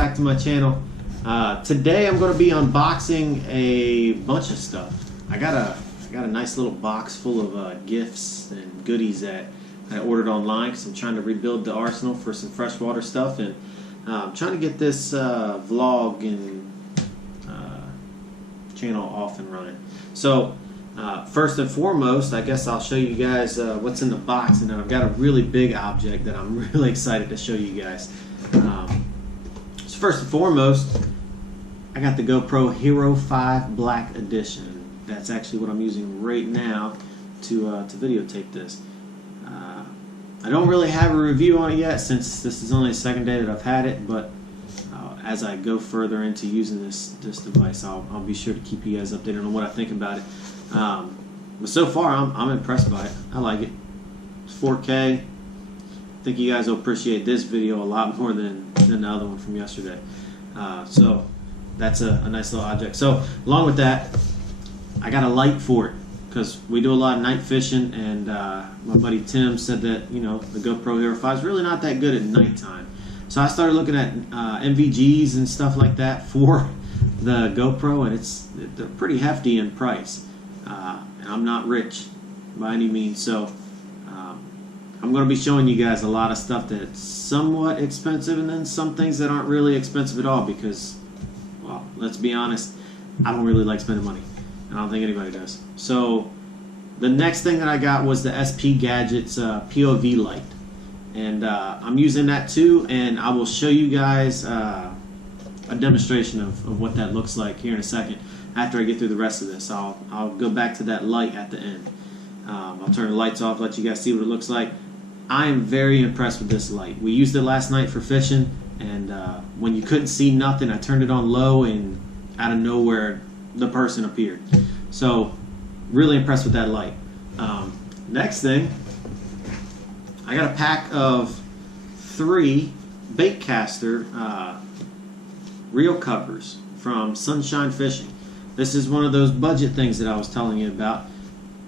back to my channel. Today I'm going to be unboxing a bunch of stuff. I got a nice little box full of gifts and goodies that I ordered online because I'm trying to rebuild the arsenal for some freshwater stuff, and I'm trying to get this vlog and channel off and running. So first and foremost, I guess I'll show you guys what's in the box, and then I've got a really big object that I'm really excited to show you guys. So first and foremost, I got the GoPro Hero 5 Black Edition. That's actually what I'm using right now to videotape this. I don't really have a review on it yet since this is only the second day that I've had it, but as I go further into using this device, I'll be sure to keep you guys updated on what I think about it. But so far, I'm impressed by it. I like it. It's 4K. I think you guys will appreciate this video a lot more than the other one from yesterday. So that's a nice little object. So along with that, I got a light for it because we do a lot of night fishing, and my buddy Tim said that, you know, the GoPro Hero 5 is really not that good at nighttime. So I started looking at MVGs and stuff like that for the GoPro, and they're pretty hefty in price. And I'm not rich by any means, so I'm going to be showing you guys a lot of stuff that's somewhat expensive, and then some things that aren't really expensive at all because, well, let's be honest, I don't really like spending money, and I don't think anybody does. So the next thing that I got was the SP Gadgets POV light, and I'm using that too, and I will show you guys a demonstration of what that looks like here in a second. After I get through the rest of this, I'll go back to that light at the end. I'll turn the lights off, let you guys see what it looks like. I am very impressed with this light. We used it last night for fishing, and when you couldn't see nothing, I turned it on low, and out of nowhere, the person appeared. So, really impressed with that light. Next thing, I got a pack of 3 Baitcaster reel covers from Sunshine Fishing. This is one of those budget things that I was telling you about.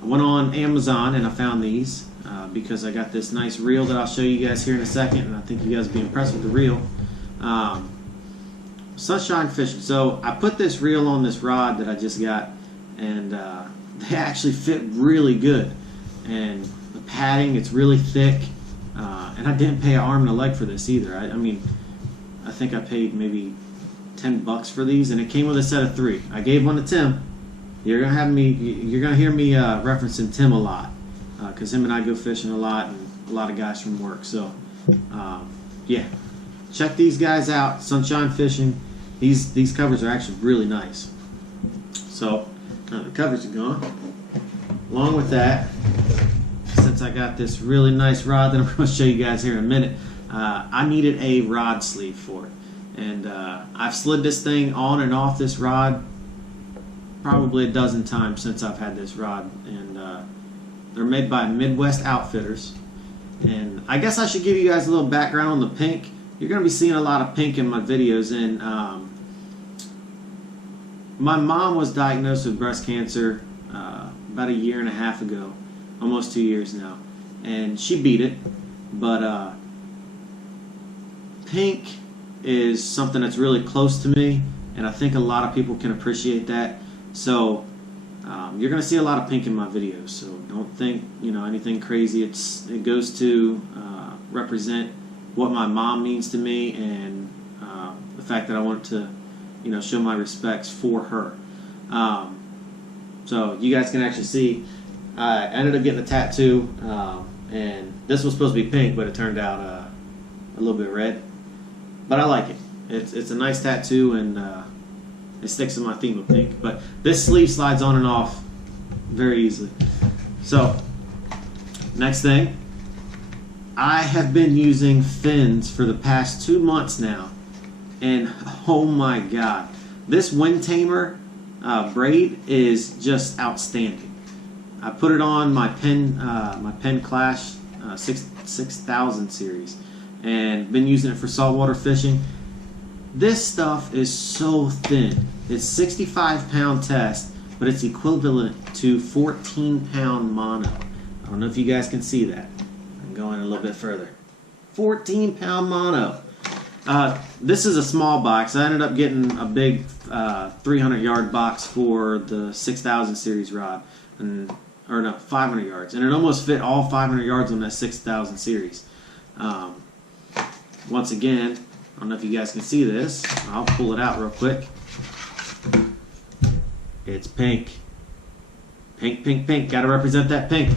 I went on Amazon and I found these because I got this nice reel that I'll show you guys here in a second, and I think you guys will be impressed with the reel. Sunshine Fishing. So I put this reel on this rod that I just got, and they actually fit really good. And the padding, it's really thick, and I didn't pay an arm and a leg for this either. I mean, I think I paid maybe $10 for these, and it came with a set of 3. I gave one to Tim. You're gonna hear me referencing Tim a lot because him and I go fishing a lot, and a lot of guys from work. So yeah, check these guys out, Sunshine Fishing. These covers are actually really nice. So now the covers are gone. Along with that, since I got this really nice rod that I'm going to show you guys here in a minute, I needed a rod sleeve for it. And I've slid this thing on and off this rod probably a dozen times since I've had this rod. And they're made by Midwest Outfitters. And I guess I should give you guys a little background on the pink. You're going to be seeing a lot of pink in my videos. And my mom was diagnosed with breast cancer about 1.5 years ago. Almost 2 years now. And she beat it. But pink is something that's really close to me, and I think a lot of people can appreciate that. So you're going to see a lot of pink in my videos, so don't think, you know, anything crazy. It goes to represent what my mom means to me, and the fact that I want to, you know, show my respects for her. So you guys can actually see I ended up getting a tattoo, and this was supposed to be pink, but it turned out a little bit red. But I like it. It's a nice tattoo, and it sticks to my theme of pink. But this sleeve slides on and off very easily. So, next thing, I have been using fins for the past 2 months now, and oh my god, this Wind Tamer braid is just outstanding. I put it on my Penn Clash 6000 series, and been using it for saltwater fishing. This stuff is so thin. It's 65-pound test, but it's equivalent to 14-pound mono. I don't know if you guys can see that. I'm going a little bit further. 14-pound mono. This is a small box. I ended up getting a big 300-yard box for the 6,000 series rod, or no, 500 yards, and it almost fit all 500 yards on that 6,000 series. Once again, I don't know if you guys can see this. I'll pull it out real quick. It's pink. Pink, pink, pink. Got to represent that pink.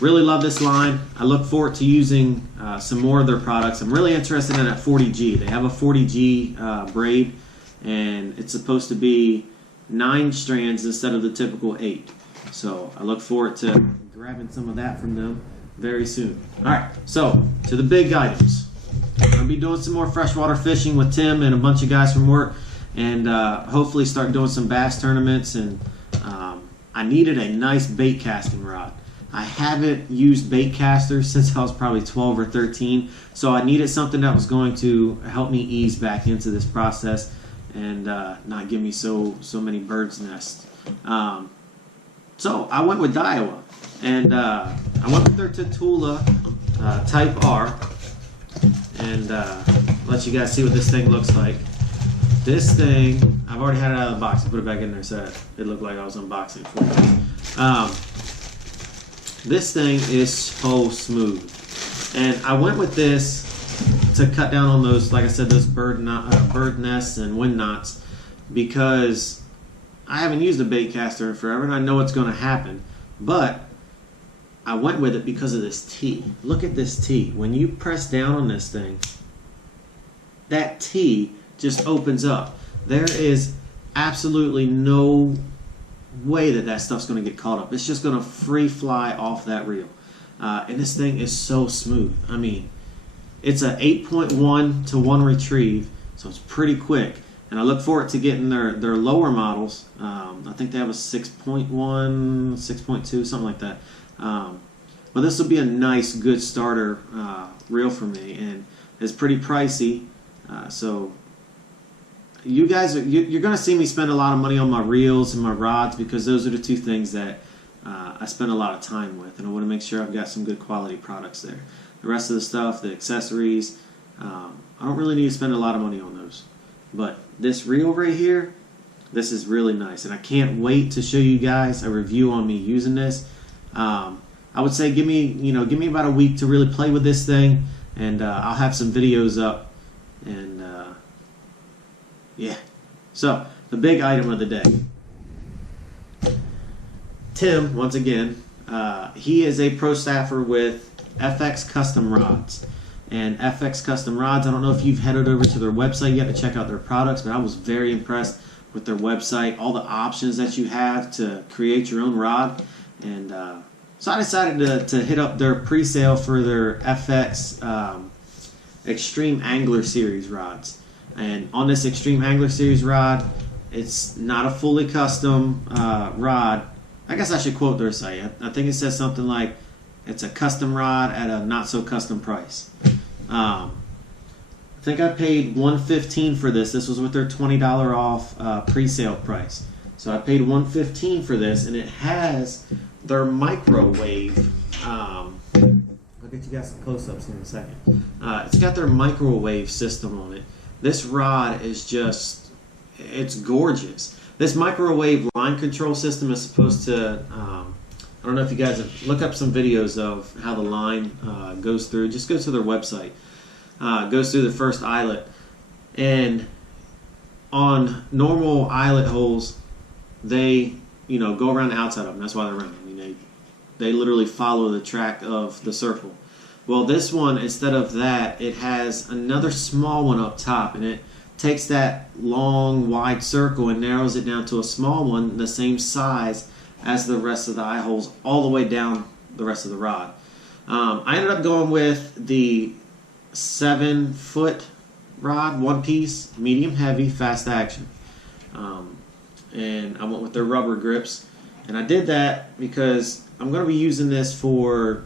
Really love this line. I look forward to using some more of their products. I'm really interested in that 40G. They have a 40G braid, and it's supposed to be 9 strands instead of the typical 8. So I look forward to grabbing some of that from them very soon. Alright, so to the big items. I'm going to be doing some more freshwater fishing with Tim and a bunch of guys from work, and hopefully start doing some bass tournaments. And I needed a nice bait casting rod. I haven't used bait casters since I was probably 12 or 13, so I needed something that was going to help me ease back into this process and not give me so many birds' nests. So I went with Daiwa, and I went with their Tatula Type R, and let you guys see what this thing looks like. This thing, I've already had it out of the box. I put it back in there so it looked like I was unboxing for you. This thing is so smooth, and I went with this to cut down on those, like I said, those bird nests and wind knots, because I haven't used a bait caster in forever, and I know it's going to happen. But I went with it because of this T. Look at this T. When you press down on this thing, that T just opens up. There is absolutely no way that stuff's going to get caught up. It's just going to free fly off that reel. And this thing is so smooth. I mean, it's a 8.1 to 1 retrieve, so it's pretty quick. And I look forward to getting their lower models. I think they have a 6.1, 6.2, something like that. But this will be a nice, good starter reel for me, and it's pretty pricey. So you guys, you're going to see me spend a lot of money on my reels and my rods, because those are the two things that I spend a lot of time with, and I want to make sure I've got some good quality products there. The rest of the stuff, the accessories, I don't really need to spend a lot of money on those. But this reel right here, this is really nice, and I can't wait to show you guys a review on me using this. I would say give me about a week to really play with this thing, and I'll have some videos up, and yeah. So the big item of the day, Tim, once again, he is a pro staffer with FX Custom Rods. And FX Custom Rods, I don't know if you've headed over to their website yet to check out their products, but I was very impressed with their website, all the options that you have to create your own rod. And so I decided to hit up their pre-sale for their FX Extreme Angler Series rods. And on this Extreme Angler Series rod, it's not a fully custom rod. I guess I should quote their site. I think it says something like, it's a custom rod at a not so custom price. I think I paid $115 for this. This was with their $20 off pre-sale price. So I paid $115 for this, and it has their microwave. I'll get you guys some close-ups here in a second. It's got their microwave system on it. This rod is just, it's gorgeous. This microwave line control system is supposed to, I don't know if you guys have, look up some videos of how the line goes through. Just go to their website. Goes through the first eyelet. And on normal eyelet holes, they, go around the outside of them. That's why they're round. I mean, they literally follow the track of the circle. Well, this one, instead of that, it has another small one up top, and it takes that long, wide circle and narrows it down to a small one the same size as the rest of the eye holes all the way down the rest of the rod. I ended up going with the 7-foot rod, one piece, medium heavy, fast action. And I went with their rubber grips. And I did that because I'm going to be using this for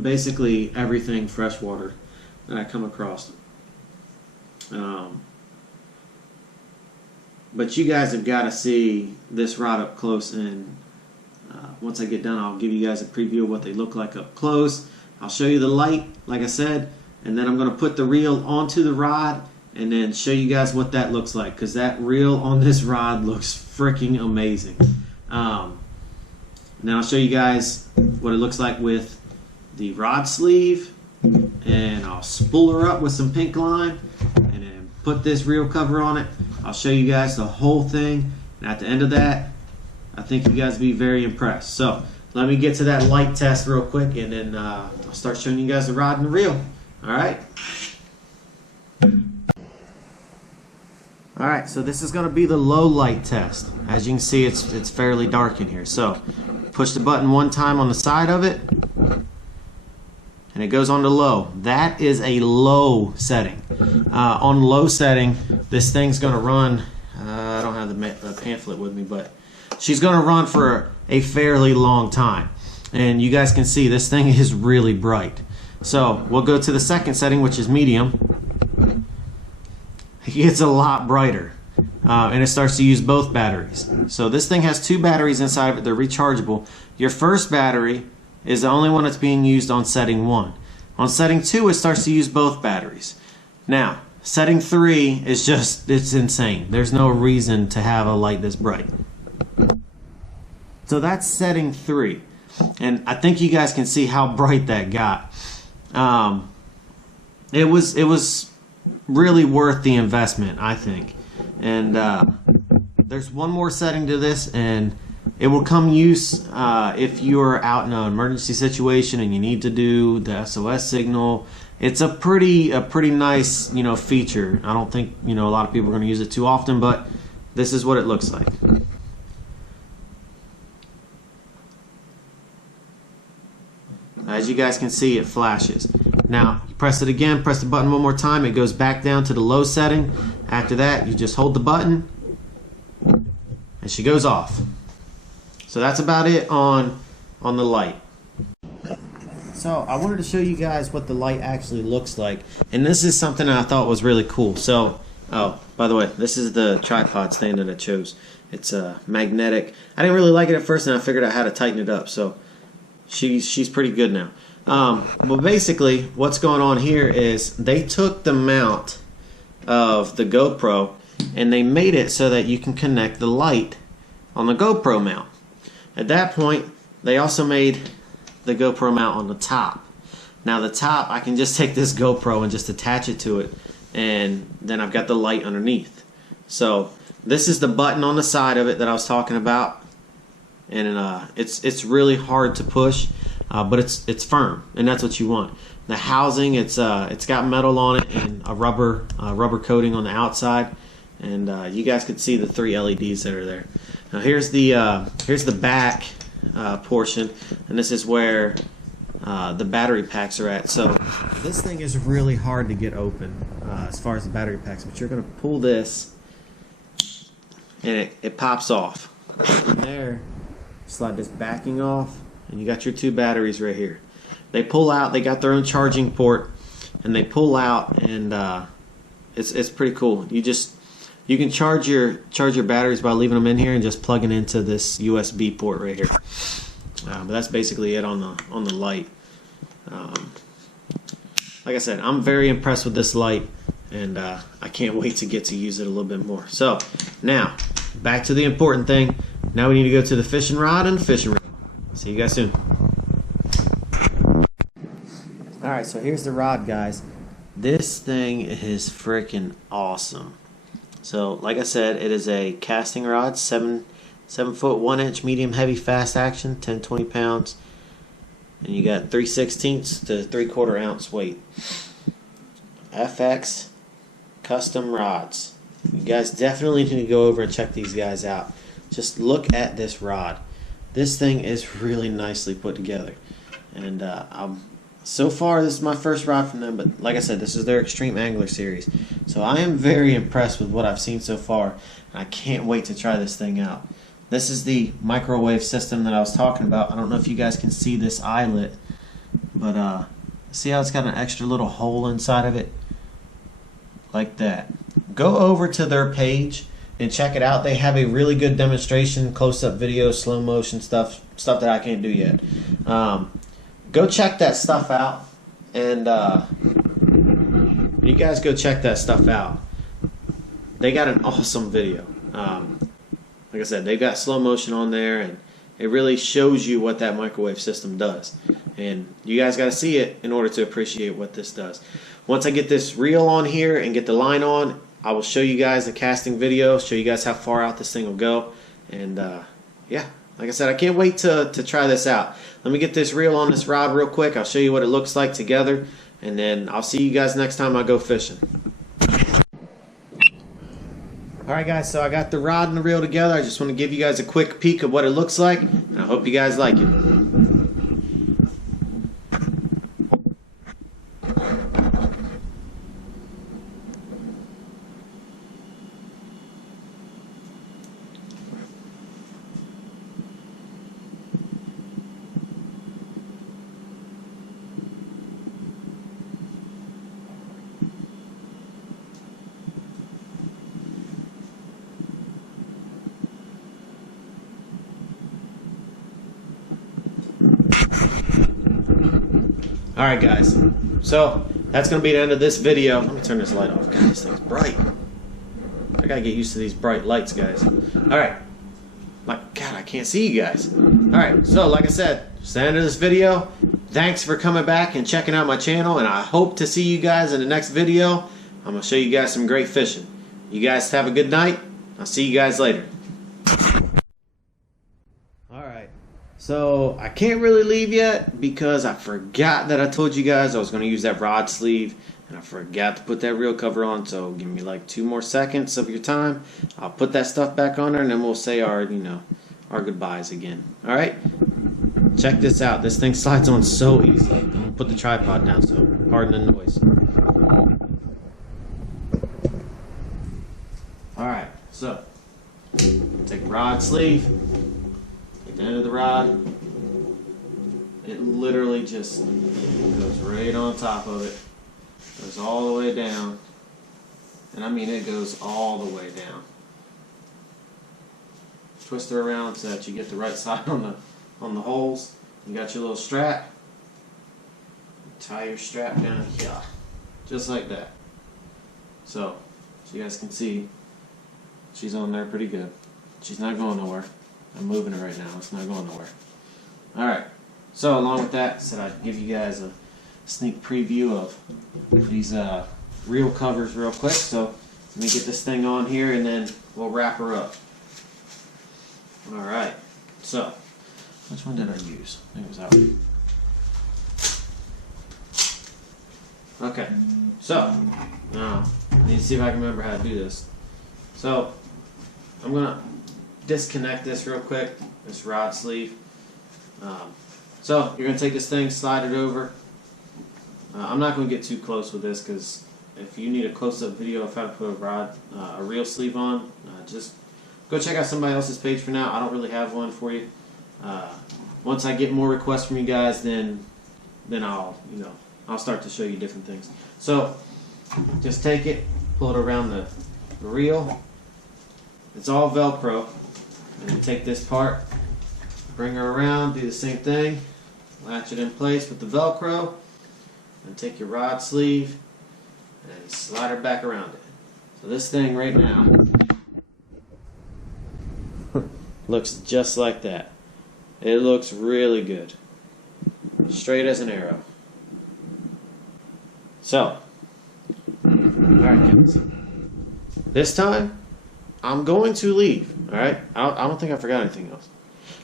basically everything freshwater that I come across. But you guys have got to see this rod up close, and once I get done, I'll give you guys a preview of what they look like up close. I'll show you the light, like I said, and then I'm going to put the reel onto the rod and then show you guys what that looks like, because that reel on this rod looks freaking amazing. Then I'll show you guys what it looks like with the rod sleeve, and I'll spool her up with some pink line and then put this reel cover on it. I'll show you guys the whole thing, and at the end of that, I think you guys will be very impressed. So let me get to that light test real quick, and then I'll start showing you guys the rod and the reel. Alright? Alright, so this is going to be the low light test. As you can see, it's fairly dark in here. So push the button one time on the side of it, and it goes on to low. That is a low setting. On low setting, this thing's going to run, I don't have the pamphlet with me, but she's going to run for a fairly long time. And you guys can see this thing is really bright. So we'll go to the second setting, which is medium. It gets a lot brighter. And it starts to use both batteries. So this thing has two batteries inside of it. They're rechargeable. Your first battery is the only one that's being used on setting 1. On setting 2, it starts to use both batteries. Now, setting 3 is just, it's insane. There's no reason to have a light this bright. So that's setting 3. And I think you guys can see how bright that got. It was really worth the investment, I think. And there's one more setting to this, and it will come use if you're out in an emergency situation and you need to do the SOS signal. It's a pretty nice, feature. I don't think, a lot of people are going to use it too often, but this is what it looks like. As you guys can see, it flashes. Now, you press it again, press the button one more time, it goes back down to the low setting. After that, you just hold the button, and she goes off. So that's about it on the light. So I wanted to show you guys what the light actually looks like, and this is something that I thought was really cool. So, oh, by the way, this is the tripod stand that I chose. It's magnetic. I didn't really like it at first, and I figured out how to tighten it up. So she's pretty good now. But basically, what's going on here is they took the mount of the GoPro and they made it so that you can connect the light on the GoPro mount. At that point, they also made the GoPro mount on the top. Now the top, I can just take this GoPro and just attach it to it, and then I've got the light underneath. So this is the button on the side of it that I was talking about, and it's really hard to push, but it's firm, and that's what you want. The housing, it's got metal on it and a rubber coating on the outside, and you guys can see the 3 LEDs that are there. Now here's the back portion, and this is where the battery packs are at. So this thing is really hard to get open as far as the battery packs, but you're going to pull this, and it pops off. From there, slide this backing off, and you got your 2 batteries right here. They pull out, they got their own charging port, and they pull out, and it's pretty cool. You can charge your batteries by leaving them in here and just plugging into this USB port right here. But that's basically it on the light. Like I said, I'm very impressed with this light, and I can't wait to get to use it a little bit more. So now, back to the important thing. Now we need to go to the fishing rod and the fishing reel. See you guys soon. Alright, so here's the rod, guys. This thing is freaking awesome. So, like I said, it is a casting rod, 7 foot 1 inch medium heavy fast action, 10-20 pounds, and you got 3/16 to 3/4 ounce weight. FX custom rods. You guys definitely need to go over and check these guys out. Just look at this rod. This thing is really nicely put together, and so far this is my first rod from them, but like I said, this is their Extreme Angler series, so I am very impressed with what I've seen so far, and I can't wait to try this thing out. This is the microwave system that I was talking about. I don't know if you guys can see this eyelet, but see how it's got an extra little hole inside of it? Like that. Go over to their page and check it out. They have a really good demonstration, close-up video, slow motion stuff that I can't do yet. Go check that stuff out, and you guys go check that stuff out. They got an awesome video. Like I said, they've got slow motion on there, and it really shows you what that microwave system does. And you guys got to see it in order to appreciate what this does. Once I get this reel on here and get the line on, I will show you guys the casting video, show you guys how far out this thing will go. And yeah, like I said, I can't wait to try this out. Let me get this reel on this rod real quick. I'll show you what it looks like together, and then I'll see you guys next time I go fishing. Alright guys, so I got the rod and the reel together. I just want to give you guys a quick peek of what it looks like, and I hope you guys like it. Alright guys, so that's going to be the end of this video. Let me turn this light off. God, this thing's bright. I gotta get used to these bright lights, guys. Alright. My God, I can't see you guys. Alright, so like I said, it's the end of this video. Thanks for coming back and checking out my channel, and I hope to see you guys in the next video. I'm going to show you guys some great fishing. You guys have a good night. I'll see you guys later. So I can't really leave yet because I forgot that I told you guys I was going to use that rod sleeve, and I forgot to put that reel cover on. So give me like 2 more seconds of your time. I'll put that stuff back on there, and then we'll say our our goodbyes again. All right, check this out. This thing slides on so easily. I'm gonna put the tripod down, so pardon the noise. All right, so take the rod sleeve. At the end of the rod, it literally just goes right on top of it, goes all the way down, and I mean it goes all the way down. Twist her around so that you get the right side on the holes. You got your little strap. Tie your strap down here, just like that. So you guys can see she's on there pretty good. She's not going nowhere. I'm moving it right now. It's not going nowhere. Alright. So along with that, I said I'd give you guys a sneak preview of these reel covers real quick. So let me get this thing on here and then we'll wrap her up. Alright. So, which one did I use? I think it was that one. Okay. So, now I need to see if I can remember how to do this. So, I'm going to disconnect this real quick, this rod sleeve. So you're going to take this thing, slide it over. I'm not going to get too close with this because if you need a close-up video of how to put a reel sleeve on, just go check out somebody else's page for now. I don't really have one for you. Once I get more requests from you guys, then I'll start to show you different things. So just take it, pull it around the reel. It's all Velcro. And then take this part, bring her around, do the same thing, latch it in place with the Velcro, and take your rod sleeve and slide her back around it. So this thing right now looks just like that. It looks really good. Straight as an arrow. So, alright guys. This time, I'm going to leave. Alright? I don't think I forgot anything else.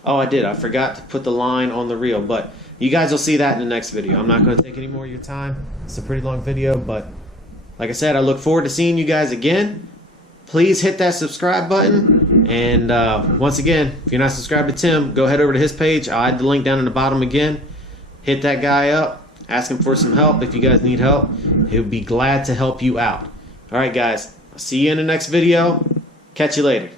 Oh, I did. I forgot to put the line on the reel, but you guys will see that in the next video. I'm not going to take any more of your time. It's a pretty long video, but like I said, I look forward to seeing you guys again. Please hit that subscribe button, and once again, if you're not subscribed to Tim, go head over to his page. I'll add the link down in the bottom again. Hit that guy up. Ask him for some help if you guys need help. He'll be glad to help you out. Alright guys, I'll see you in the next video. Catch you later.